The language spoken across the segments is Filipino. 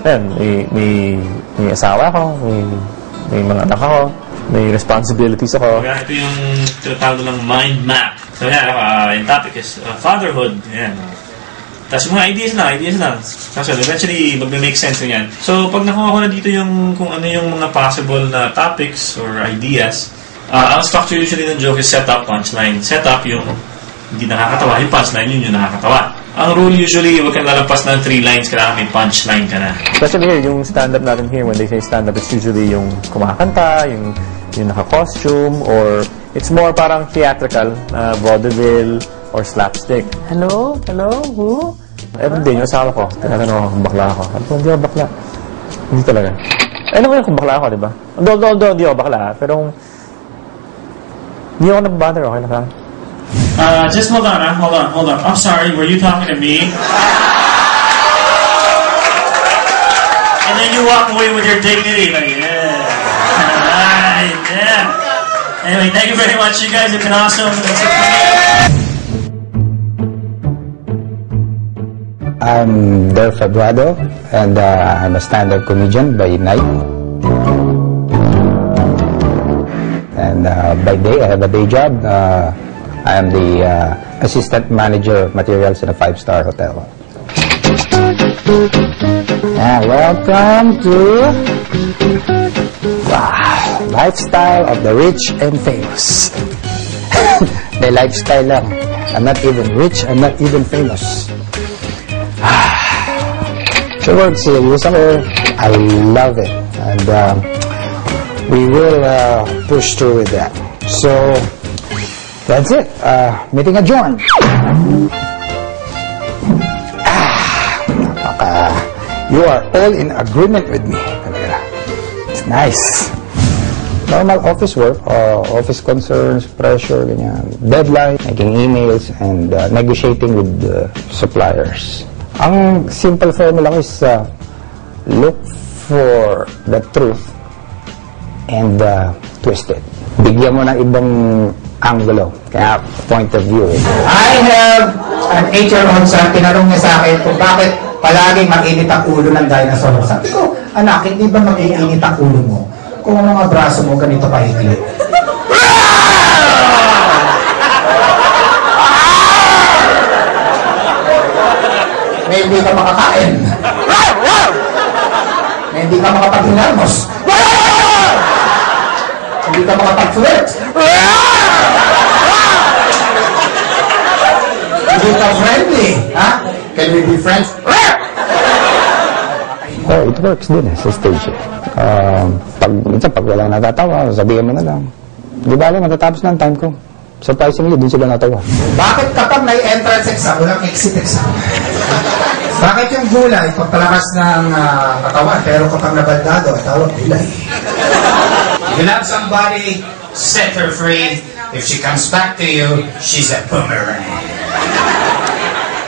Ayan, may asawa ako, may mga anak ako, may responsibilities ako. Ito yung tinatawag ng mind map. So yan, yung topic is fatherhood. Yan. Tapos mga ideas na. Kasi eventually, magme-make sense na yan. So, pag nakuha ko na dito yung kung ano yung mga possible na topics or ideas, ang structure usually ng joke is setup, punchline. Setup yung hindi nakakatawa. Yung punchline, yun yung nakakatawa. Ang rule usually, huwag kang lalampas ng 3 lines, kailangan may punchline ka na. Especially here, yung stand-up natin here, when they say stand-up, it's usually yung kumakanta, yung naka-costume, or it's more parang theatrical, vaudeville, or slapstick. Hello? Who? Everyday, yung asawa ko, tinatanong ako kung bakla ako. Ano, hindi ako bakla. Hindi talaga. Alam mo yung kung bakla ako, di ba? Although, hindi ako bakla, pero hindi ako nabother, okay na ka? Just hold on. I'm sorry, were you talking to me? And then you walk away with your dignity, like, yeah. Alright, yeah. Anyway, thank you very much. You guys have been awesome. I'm Del Fabrado, and I'm a stand-up comedian by night. And by day, I have a day job. I am the assistant manager of materials in a 5-star hotel. Welcome to lifestyle of the rich and famous. The lifestyle lang. I'm not even rich, I'm not even famous. So works I love it, and we will push through with that. So that's it. Meeting adjourned. You are all in agreement with me. It's nice. Normal office work, office concerns, pressure, ganyan, deadline, making emails, and negotiating with suppliers. Ang simple formula ko is look for the truth and twist it. Bigyan mo ng ibang angulo, kaya point of view. I have an 8-year-old son, tinanong niya sa akin kung bakit palaging mag-init ang ulo ng dinosaur. Sabi ko, anak, hindi ba mag-iinit ang ulo mo kung ang mga braso mo ganito kahigli? May hindi ka makakain. May hindi ka makapag-hinamos. Hindi ka makapag-flirt. Hindi ka friendly. Ha? Can we be friends? Oh, it works din sa stage. Pag wala natatawa, sabihin mo na lang. Di ba alam, matatapos na ang time ko. Surprisingly, dun sila natawa. Bakit kapag may entrance exam, walang exit exam? Bakit yung gulay, pagpalakas ng katawan, pero kapag nabaldado, tawag gulay? If you love somebody, set her free. If she comes back to you, she's a boomerang.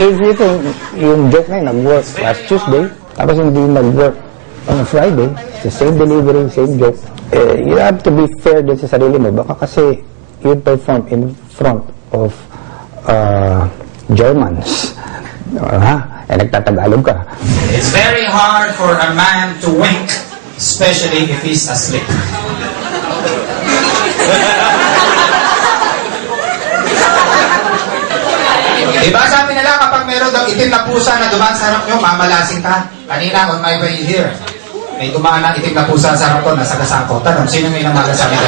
If you think yung joke na yun, nag-work last Tuesday, tapos hindi nag-work on Friday, the same delivery, same joke, you have to be fair din sa sarili mo. Baka kasi you perform in front of Germans. Nagtatagalog ka. It's very hard for a man to wink, especially if he's asleep. Diba sabi nila kapag meron daw itim na pusa na dumaan sa harap nyo, mamalasing ka. Kanina on my way here, may dumaan na itim na pusa sa harap ko, nasagasaan ko. Tanong, sino may namagasabi ko?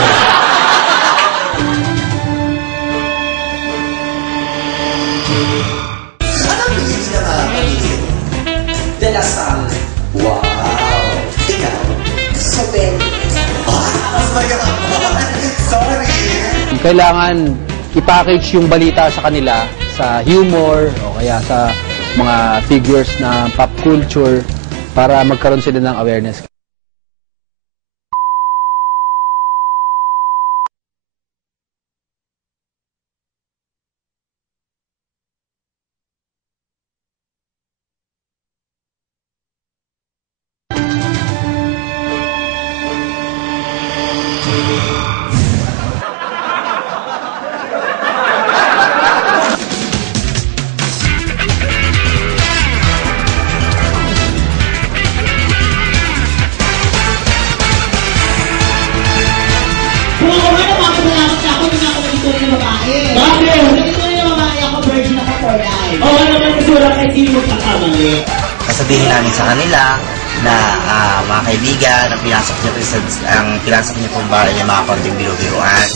Anong bigyan na pamilya? De La Salle. Wow! Ikaw? Sobel. Mas magandang. Sorry! Kailangan i-package yung balita sa kanila sa humor o kaya sa mga figures na pop culture para magkaroon sila ng awareness. Oo naman kasi wala kahit sino magkakamali. Sasabihin namin sa kanila na mga kaibigan, ang pinasok niyo pong bahay niya mga konting biro-biruan.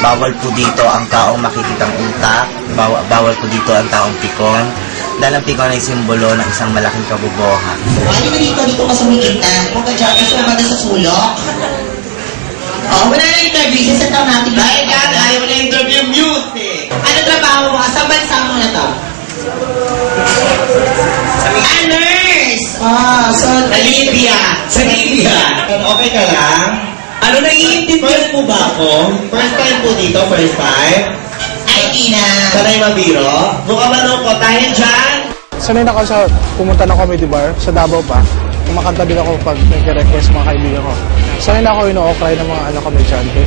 Bawal po dito ang taong makikitang utak, bawal po dito ang taong pikon, dahil ang pikon ay simbolo ng isang malaking kabubuhan. Ano ba dito ka sumikitan? Kung ka dyan, gusto naman sa sulok? Oh, wala na interview. Sasataw natin. Ay, God, ayaw mo na interview music. Ano trabaho mo? Sa bansa mo na to? Nurse! So, sa Libya. Sa Libya. Okay ka lang? Ano, naiintindihan mo ba ako? First time po dito? First time? Ay, Ina. Sanay mabiro? Mukha malungkot. Dahil dyan? Sanay na ako sa pumunta ng comedy bar, sa Davao pa. Kumakanta din ako pag nag-request mga kaibigan ko. Sanay na ako ino-okray ng mga komedyante.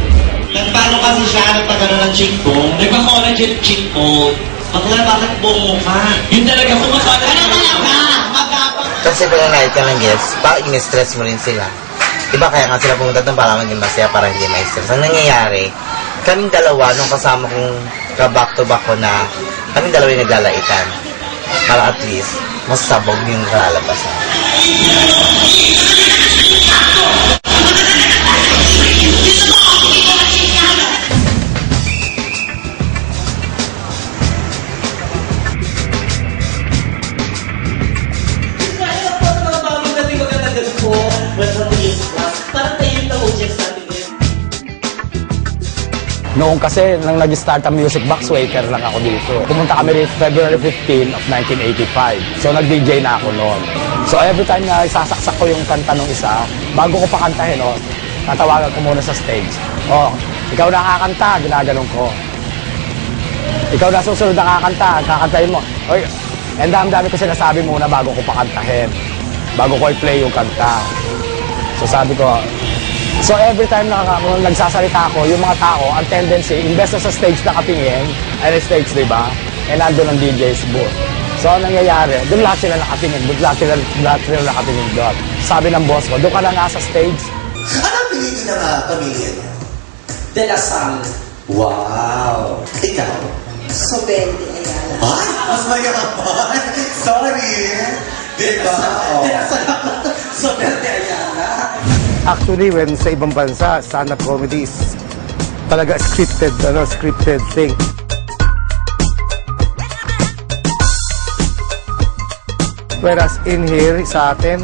Nagpaano kasi siya, nagpagano ng cheek bone. Nagpakona dyan cheek bone. Bakla, bakit bumo ka? Yun talaga kumakala. Ano talaga? Magkapag. Kasi pag nangayit ka ng guests, in-stress mo rin sila. Diba kaya nga sila pumunta doon para maging masaya, para hindi ma-stress. Ang nangyayari, kaming dalawa, nung kasama kong ka-back to back ko na, kaming dalawa yung naglalaitan. Para at least, masabog yung kalalabasan. Noong kasi, nang nag-start ang Music Box, waiter lang ako dito. Pumunta kami rin February 15 of 1985. So, nag-DJ na ako noon. So, every time na isasaksak ko yung kanta ng isa, bago ko pa kantahin, tatawagan ko muna sa stage. Ikaw na kakanta, ginaganong ko. Ikaw na susunod na kakanta, kakantahin mo. And dami ko sinasabi muna bago ko pa kantahin. Bago ko i-play yung kanta. So, sabi ko, so every time na nagsasalita ako, yung mga tao, ang tendency, imbes na sa stage nakatingin, ay stage, di ba? Eh, nandun ang DJ's booth. So, ang nangyayari, doon lahat sila nakatingin, lahat sila nakatingin doon. Sabi ng boss ko, doon ka na nga sa stage. Anong pinili ng pamilya niya? De La Salle. Wow! Ikaw? Sobendi Ayala. Ay, mas mayaman! Sorry! Diba? De La Salle. Sobendi Ayala. Actually, when sa ibang bansa, stand-up comedy is talaga scripted thing. Whereas in here, sa atin,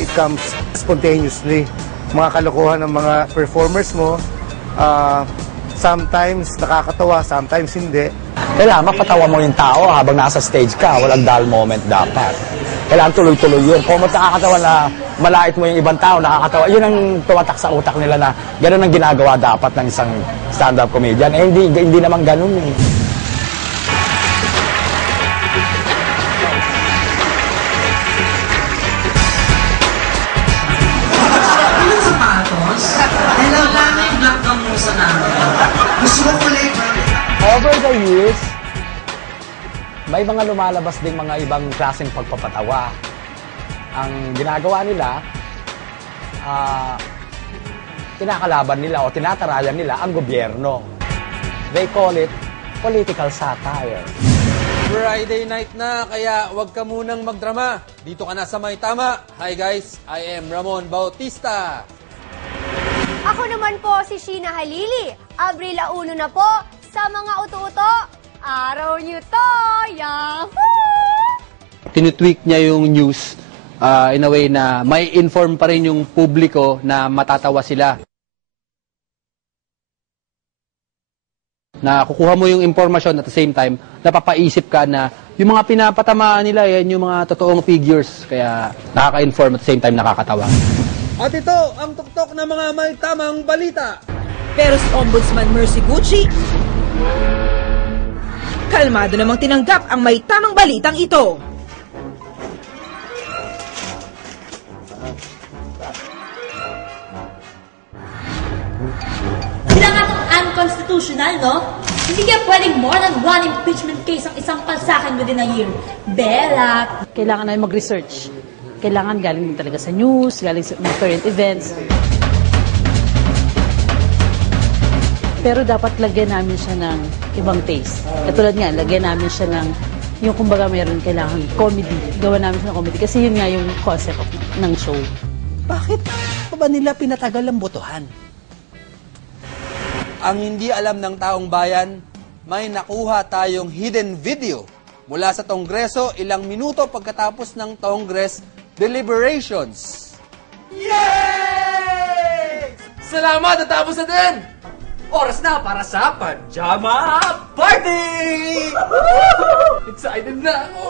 it comes spontaneously. Mga kalokohan ng mga performers mo, sometimes nakakatawa, sometimes hindi. Kailangan mapatawa mo yung tao habang nasa stage ka. Walang dull moment dapat. Kailangan tuloy-tuloy yun. Kung nakakatawa na malait mo yung ibang tao, nakakatawa, yun ang tumatak sa utak nila na gano'n ang ginagawa dapat ng isang stand-up comedian. Eh, hindi naman gano'n eh. Anong sapatos? Hello lang yung black gamusa namin. Gusto mo kulay brown? Over the years, may mga lumalabas ding mga ibang klaseng pagpapatawa. Ang ginagawa nila, kinakalaban nila o tinatarayan nila ang gobyerno. They call it political satire. Friday night na, kaya wag ka munang magdrama. Dito ka na sa may tama. Hi guys, I am Ramon Bautista. Ako naman po si Sheena Halili. Abril 1 na po sa mga uto-uto. Araw niyo to! Yahoo! Tinutweak niya yung news in a way na may inform pa rin yung publiko na matatawa sila. Na kukuha mo yung impormasyon at the same time, napapaisip ka na yung mga pinapatamaan nila, yan yung mga totoong figures. Kaya nakaka-inform at the same time nakakatawa. At ito, ang tuktok ng mga may tamang balita. Pero si Ombudsman Mercy Gucci, kalmado namang tinanggap ang may tamang balitang ito. Sila nga itong unconstitutional, no? Hindi kaya pwedeng more than one impeachment case ang isang palsakin within a year. Bella! Kailangan na mag-research. Kailangan galing din talaga sa news, galing sa mga current events. Pero dapat lagyan namin siya ng ibang taste. Katulad nga, lagyan namin siya ng yung kumbaga meron kailangan comedy. Gawa namin siya ng comedy. Kasi yun nga yung concept ng show. Bakit pa ba nila pinatagal ang botohan? Ang hindi alam ng taong bayan, may nakuha tayong hidden video mula sa Kongreso ilang minuto pagkatapos ng Congress deliberations. Yay! Salamat! Natapos na din! Oras na para sa Pajama Party! Excited na ako!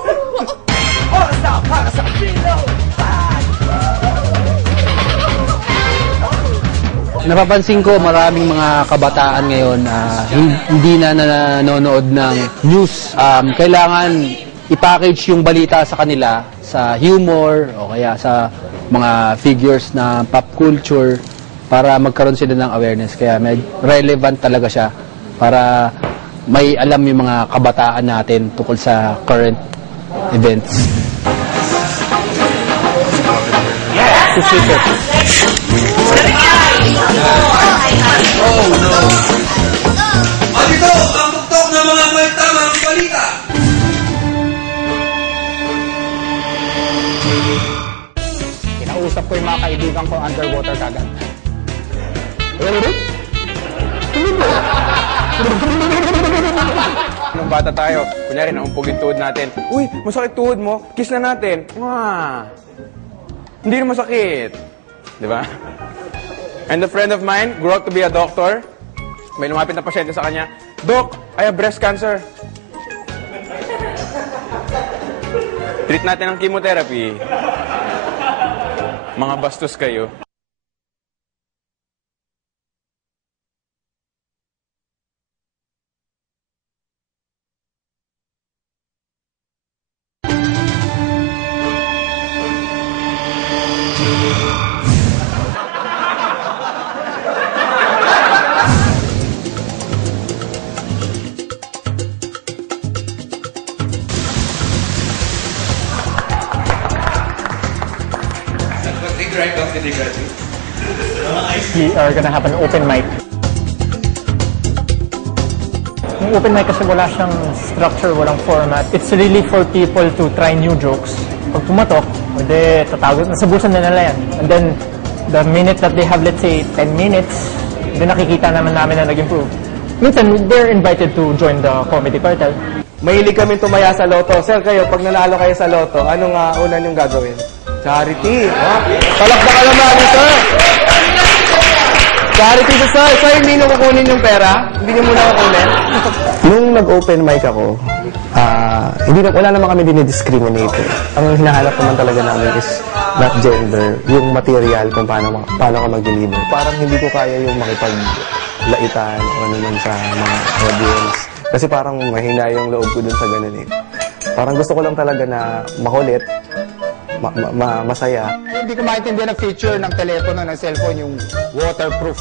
Oras na para sa Pillow Fight! Napapansin ko maraming mga kabataan ngayon hindi na nanonood ng news. Kailangan i-package yung balita sa kanila sa humor o kaya sa mga figures na pop culture para magkaroon sila ng awareness. Kaya relevant talaga siya para may alam yung mga kabataan natin tungkol sa current events. Oh no! At ito ang tuktok ng mga maltamang balita! Kinausap ko yung mga kaibigan ko underwater kagad. Nung bata tayo, kunyari naumpog yung tuhod natin. Uy, masakit tuhod mo, kiss na natin. Mwah! Hindi na masakit. Di ba? And a friend of mine grew up to be a doctor. May lumapit na pasyente sa kanya, Doc, I have breast cancer. Treat natin ang chemotherapy. Mga bastos kayo. We are gonna have an open mic. Yung open mic kasi wala siyang structure, walang format. It's really for people to try new jokes. Pag pumatok, pwede tatawag, nasabusan na nila yan. And then, the minute that they have, let's say, 10 minutes, then nakikita naman namin na nag-improve. Minsan, they're invited to join the Comedy Cartel. Mahilig kami tumaya sa loto. Sir, kayo, pag nanalo kayo sa loto, anong una niyong gagawin? Charity. Palakpakan naman natin, sir. Charity to sir. Sir, hindi niyo kukunin yung pera? Hindi niyo muna kukunin? Nung nag-open mic ako, wala naman kami dinidiscriminate. Ang hinahanap naman talaga namin is not gender, yung material kung paano ka mag-deliver. Parang hindi ko kaya yung makipaglaitan o ano man sa mga audience. Kasi parang mahina yung loob ko dun sa ganun eh. Parang gusto ko lang talaga na makulit, masaya. Hindi ko maintindihan ang feature ng telepono, ng cellphone, yung waterproof.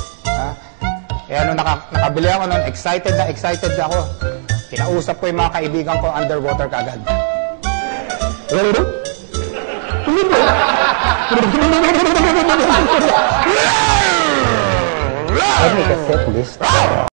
Kaya nung nakabili ako nun, excited ako. Kinausap ko yung mga kaibigan ko underwater kagad. I'll make a set list.